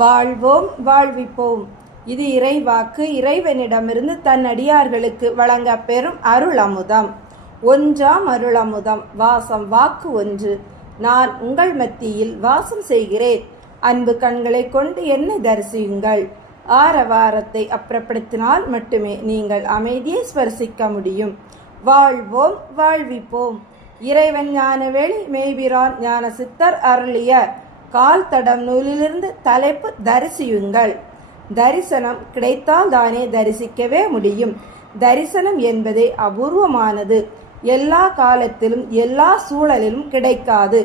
வாழ்வோம் வாழ்விப்போம். இது இறைவாக்கு. இறைவனிடமிருந்து தன் அடியார்களுக்கு வழங்க பெறும் அருள் அமுதம். ஒன்றாம் அருளமுதம். வாசம் வாக்கு ஒன்று. நான் உங்கள் மத்தியில் வாசம் செய்கிறேன். அன்பு கண்களை கொண்டு என்னை தரிசியுங்கள். ஆரவாரத்தை அப்புறப்படுத்தினால் மட்டுமே நீங்கள் அமைதியை ஸ்பரிசிக்க முடியும். வாழ்வோம் வாழ்விப்போம். இறைவன் ஞானவேளி மெய்பிரான் ஞான சித்தர் அருளிய கால் தடம் நூலிலிருந்து தலைப்பு தரிசியுங்கள். தரிசனம் கிடைத்தால் தானே தரிசிக்கவே முடியும். தரிசனம் என்பதே அபூர்வமானது. எல்லா காலத்திலும் எல்லா சூழலிலும் கிடைக்காது.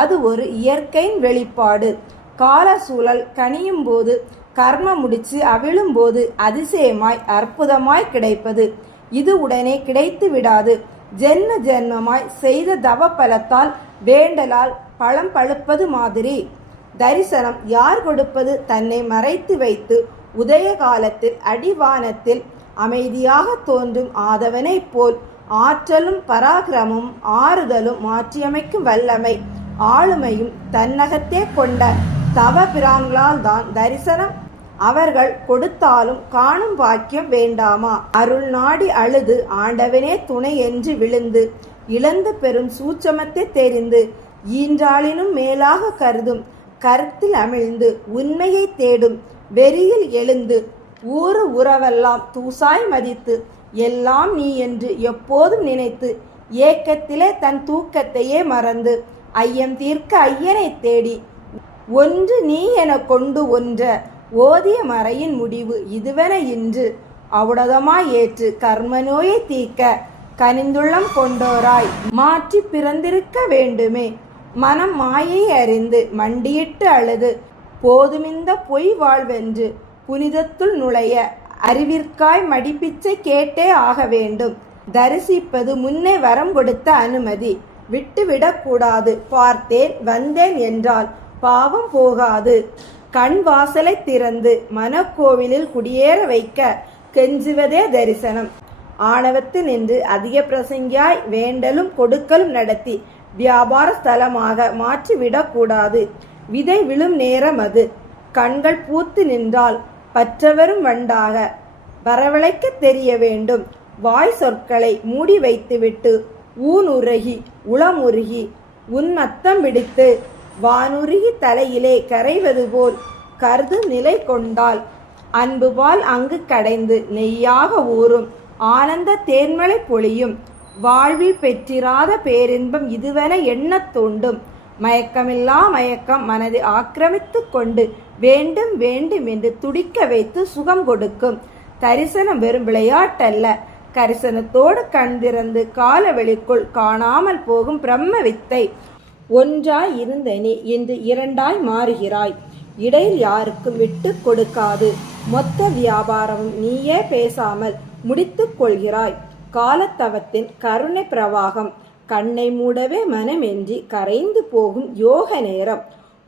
அது ஒரு இயற்கையின் வெளிப்பாடு. கால சூழல் கனியும் போது, கர்ம முடிச்சு அவிழும் போது அதிசயமாய் அற்புதமாய் கிடைப்பது. இது உடனே கிடைத்து விடாது. ஜென்ம ஜென்மமாய் செய்த தவ பலத்தால் வேண்டலால் பழம் பழுப்பது மாதிரி. தரிசனம் யார் கொடுப்பது? தன்னை மறைத்து வைத்து உதய காலத்தில் அடிவானத்தில் அமைதியாக தோன்றும் ஆதவனை போல் ஆற்றலும் பராக்கிரமும் ஆறுதலும் மாற்றியமைக்கும் வல்லமை ஆளுமையும் தன்னகத்தே கொண்ட தவ பிரான்களால் தான் தரிசனம் அவர்கள் கொடுத்தாலும் காணும் பாக்கியம் வேண்டாமா? அருள் நாடி அழுது ஆண்டவனே துணை என்று விழுந்து இழந்து பெறும் சூட்சமத்தை தெரிந்து ஈன்றாளினும் மேலாக கருதும் கருத்தில் அமிழ்ந்து உண்மையை தேடும் வெறியில் எழுந்து ஊறு உறவெல்லாம் தூசாய் மதித்து எல்லாம் நீ என்று எப்போதும் நினைத்து ஏக்கத்திலே தன் தூக்கத்தையே மறந்து ஐயம் தீர்க்க ஐயனை தேடி ஒன்று நீ என கொண்டு ஒன்ற ஓதிய மறையின் முடிவு இதுவென இன்று அவுடதமாய் ஏற்று கர்ம நோயை தீர்க்க கனிந்துள்ளம் கொண்டோராய் மாற்றி பிறந்திருக்க வேண்டுமே. மனம் மாயை அறிந்து மண்டியிட்டு அழுது போதுமிந்த பொய் வாழ்வென்று புனிதத்துள் நுழைய அறிவிற்காய் மடிப்பிச்சை கேட்டே ஆக வேண்டும். தரிசிப்பது முன்னே வரம் கொடுத்த அனுமதி. விட்டுவிடக்கூடாது. பார்த்தேன் வந்தேன் என்றால் பாவம் போகாது. கண் வாசலை திறந்து மனக்கோவிலில் குடியேற வைக்க கெஞ்சுவதே தரிசனம். ஆணவத்து நின்று அதிக பிரசங்கியாய் வேண்டலும் கொடுக்கலும் நடத்தி வியாபார ஸ்தலமாக மாற்றிவிடக்கூடாது. விதை விழும் நேரம் அது. கண்கள் பூத்து நின்றால் பற்றவரும் வண்டாக வரவழைக்க தெரிய வேண்டும். வாய் சொற்களை மூடி வைத்துவிட்டு ஊனுருகி உளமுருகி உன்மத்தம் பிடித்து வானுருகி தலையிலே கரைவது போல் கருது நிலை கொண்டால் அன்புபால் அங்கு கடைந்து நெய்யாக ஊறும் ஆனந்த தேன்மலை பொழியும். வாழ்வில் பெற்றிராத பேரின்பம் இதுவென எண்ணத் தோண்டும். மயக்கமில்லா மயக்கம் மனதை ஆக்கிரமித்து கொண்டு வேண்டும் வேண்டும் என்று துடிக்க வைத்து சுகம் கொடுக்கும். தரிசனம் வெறும் விளையாட்டல்ல. கரிசனத்தோடு கண் திறந்து காலவெளிக்குள் காணாமல் போகும் பிரம்ம வித்தை. ஒன்றாய் இருந்த நீ இன்று இரண்டாய் மாறுகிறாய். இடையில் யாருக்கும் விட்டு கொடுக்காது. மொத்த வியாபாரமும் நீயே பேசாமல் முடித்துக் கொள்கிறாய். காலத்தவத்தின் கருணை பிரவாகம் கண்ணை மூடவே மனமென்றி கரைந்து போகும் யோக நேரம்.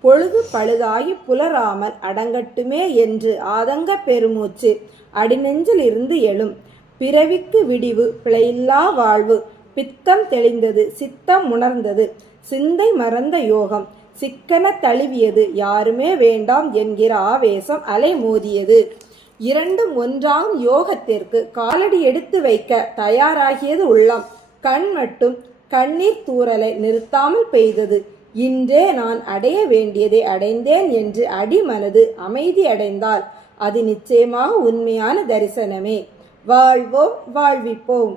பொழுது பழுதாகி புலராமல் அடங்கட்டுமே என்று ஆதங்க பெருமூச்சு அடிநெஞ்சில் இருந்து எழும். பிறவிக்கு விடிவு பிழையில்லா வாழ்வு. பித்தம் தெளிந்தது, சித்தம் உணர்ந்தது, சிந்தை மறந்த யோகம் சிக்கன தழுவியது. யாருமே வேண்டாம் என்கிற ஆவேசம் அலை மோதியது. இரண்டும் ஒன்றாகும் யோகத்திற்கு காலடி எடுத்து வைக்க தயாராகியது உள்ளம். கண் மட்டும் கண்ணீர் தூறலை நிறுத்தாமல் பெய்தது. இன்றே நான் அடைய வேண்டியதை அடைந்தேன் என்று அடிமனது அமைதி அடைந்தால் அது நிச்சயமாக உண்மையான தரிசனமே. வாழ்வோம் வாழ்விப்போம்.